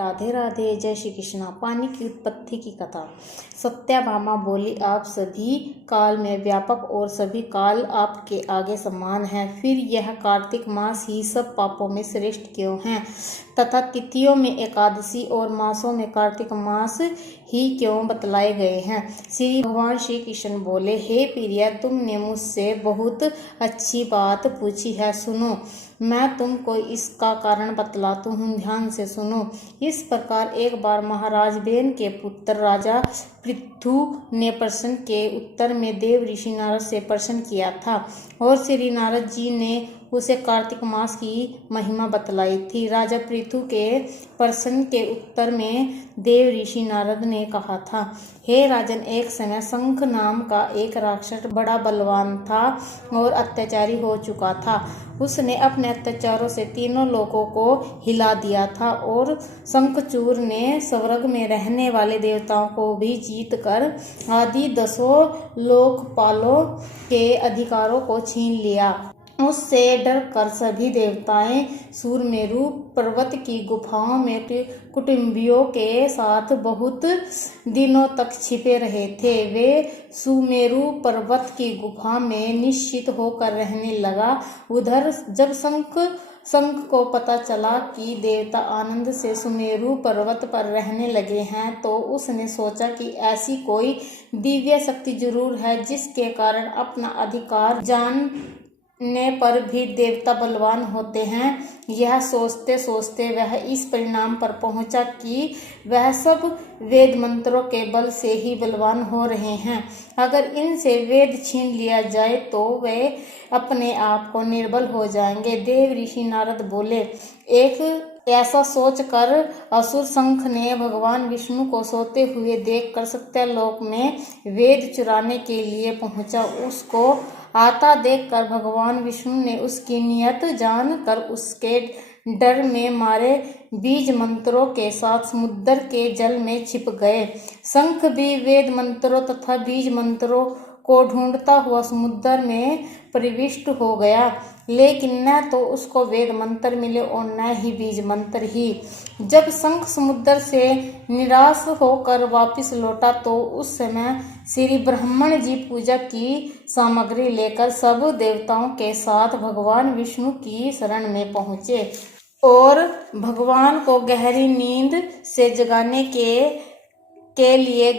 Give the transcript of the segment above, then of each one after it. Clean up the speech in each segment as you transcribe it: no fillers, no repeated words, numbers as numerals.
राधे राधे। जय श्री कृष्णा। पानी की उत्पत्ति की कथा। सत्याभामा बोली, आप सभी काल में व्यापक और सभी काल आपके आगे समान है। फिर यह कार्तिक मास ही सब पापों में श्रेष्ठ क्यों है, तथा तिथियों में एकादशी और मासों में कार्तिक मास ही क्यों बतलाए गए हैं। श्री भगवान श्री कृष्ण बोले, हे प्रिय, तुमने मुझसे बहुत अच्छी बात पूछी है। सुनो, मैं तुमको इसका कारण बतलाता हूँ, ध्यान से सुनो। इस प्रकार एक बार महाराज बेन के पुत्र राजा पृथु ने प्रश्न के उत्तर में देव ऋषि नारद से प्रश्न किया था, और श्री नारद जी ने उसे कार्तिक मास की महिमा बतलाई थी। राजा पृथु के प्रश्न के उत्तर में देव ऋषि नारद ने कहा था, हे राजन, एक समय शंख नाम का एक राक्षस बड़ा बलवान था और अत्याचारी हो चुका था। उसने अपने अत्याचारों से तीनों लोगों को हिला दिया था, और शंखचूर ने स्वर्ग में रहने वाले देवताओं को भी जीत कर आदि 10 लोकपालों के अधिकारों को छीन लिया। उससे डर कर सभी देवताएं सुमेरु पर्वत की गुफाओं में कुटुंबियों के साथ बहुत दिनों तक छिपे रहे थे। वे सुमेरु पर्वत की गुफा में निश्चित होकर रहने लगा। उधर जब शंख को पता चला कि देवता आनंद से सुमेरु पर्वत पर रहने लगे हैं, तो उसने सोचा कि ऐसी कोई दिव्य शक्ति जरूर है जिसके कारण अपना अधिकार जानने पर भी देवता बलवान होते हैं। यह सोचते सोचते वह इस परिणाम पर पहुंचा कि वह सब वेद मंत्रों के बल से ही बलवान हो रहे हैं। अगर इनसे वेद छीन लिया जाए तो वे अपने आप को निर्बल हो जाएंगे। देव ऋषि नारद बोले, एक ऐसा सोचकर असुर शंख ने भगवान विष्णु को सोते हुए देखकर सत्यलोक में वेद चुराने के लिए पहुंचा। उसको आता देखकर भगवान विष्णु ने उसकी नियत जानकर उसके डर में मारे बीज मंत्रों के साथ समुद्र के जल में छिप गए। शंख भी वेद मंत्रों तथा बीज मंत्रों को ढूंढता हुआ समुद्र में प्रविष्ट हो गया, लेकिन न तो उसको वेद मंत्र मिले और न ही बीज मंत्र ही। जब शंख समुद्र से निराश होकर वापस लौटा तो उस समय श्री ब्रह्मण जी पूजा की सामग्री लेकर सब देवताओं के साथ भगवान विष्णु की शरण में पहुँचे और भगवान को गहरी नींद से जगाने के लिए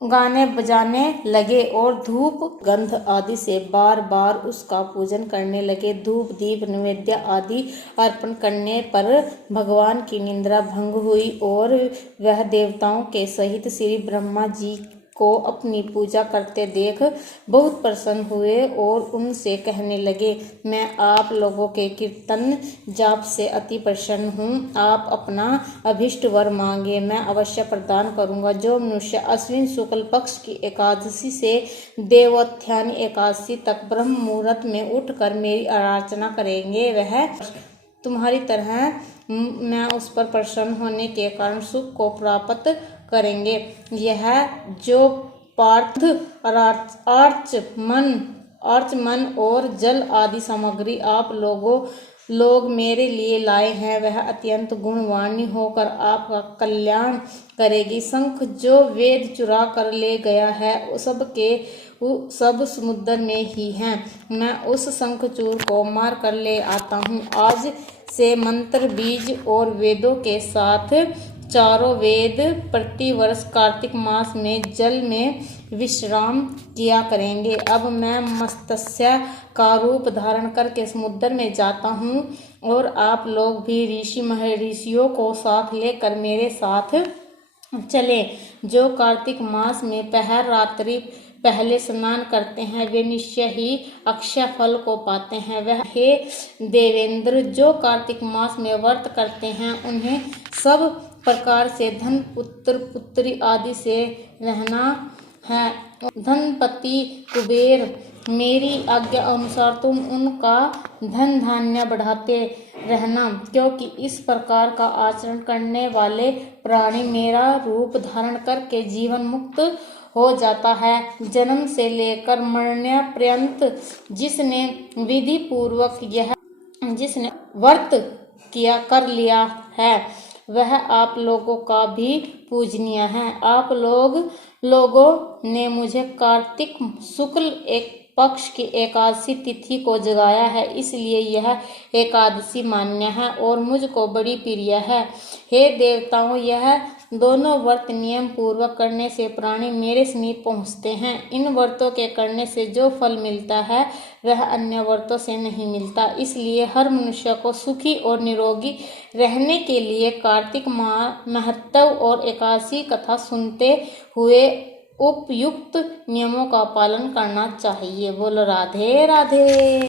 गाने बजाने लगे और धूप गंध आदि से बार बार उसका पूजन करने लगे। धूप दीप नैवेद्य आदि अर्पण करने पर भगवान की निद्रा भंग हुई और वह देवताओं के सहित श्री ब्रह्मा जी को अपनी पूजा करते देख बहुत प्रसन्न हुए और उनसे कहने लगे, मैं आप लोगों के कीर्तन जाप से अति प्रसन्न हूँ। आप अपना अभिष्ट वर मांगे, मैं अवश्य प्रदान करूँगा। जो मनुष्य अश्विन शुक्ल पक्ष की एकादशी से देवोत्थानी एकादशी तक ब्रह्म मुहूर्त में उठकर मेरी आराधना करेंगे, वह तुम्हारी तरह मैं उस पर प्रसन्न होने के कारण सुख को प्राप्त करेंगे। यह जो पार्थ आर्चमन और जल आदि सामग्री आप लोग मेरे लिए लाए हैं, वह अत्यंत गुणवाणी होकर आपका कल्याण करेगी। शंख जो वेद चुरा कर ले गया है सब समुद्र में ही हैं। मैं उस शंखचूर को मार कर ले आता हूँ। आज से मंत्र बीज और वेदों के साथ चारों वेद प्रति वर्ष कार्तिक मास में जल में विश्राम किया करेंगे। अब मैं मत्स्य का रूप धारण करके समुद्र में जाता हूँ और आप लोग भी ऋषि महर्षियों को साथ लेकर मेरे साथ चले। जो कार्तिक मास में पहर रात्रि पहले स्नान करते हैं वे निश्चय ही अक्षय फल को पाते हैं। वह हे देवेंद्र, जो कार्तिक मास में व्रत करते हैं उन्हें सब प्रकार से धन पुत्र पुत्री आदि से रहना है। धनपति कुबेर, मेरी आज्ञा अनुसार तुम उनका धन धान्य बढ़ाते रहना, क्योंकि इस प्रकार का आचरण करने वाले प्राणी मेरा रूप धारण करके जीवन मुक्त हो जाता है। जन्म से लेकर मरने पर्यंत जिसने विधि पूर्वक जिसने व्रत कर लिया है वह आप लोगों का भी पूजनीय है। आप लोगों ने मुझे कार्तिक शुक्ल एक पक्ष की एकादशी तिथि को जगाया है, इसलिए यह एकादशी मान्य है और मुझको बड़ी प्रिय है। हे देवताओं, यह दोनों व्रत नियम पूर्वक करने से प्राणी मेरे समीप पहुँचते हैं। इन व्रतों के करने से जो फल मिलता है वह अन्य व्रतों से नहीं मिलता। इसलिए हर मनुष्य को सुखी और निरोगी रहने के लिए कार्तिक महत्व और एकादशी कथा सुनते हुए उपयुक्त नियमों का पालन करना चाहिए। बोलो राधे राधे।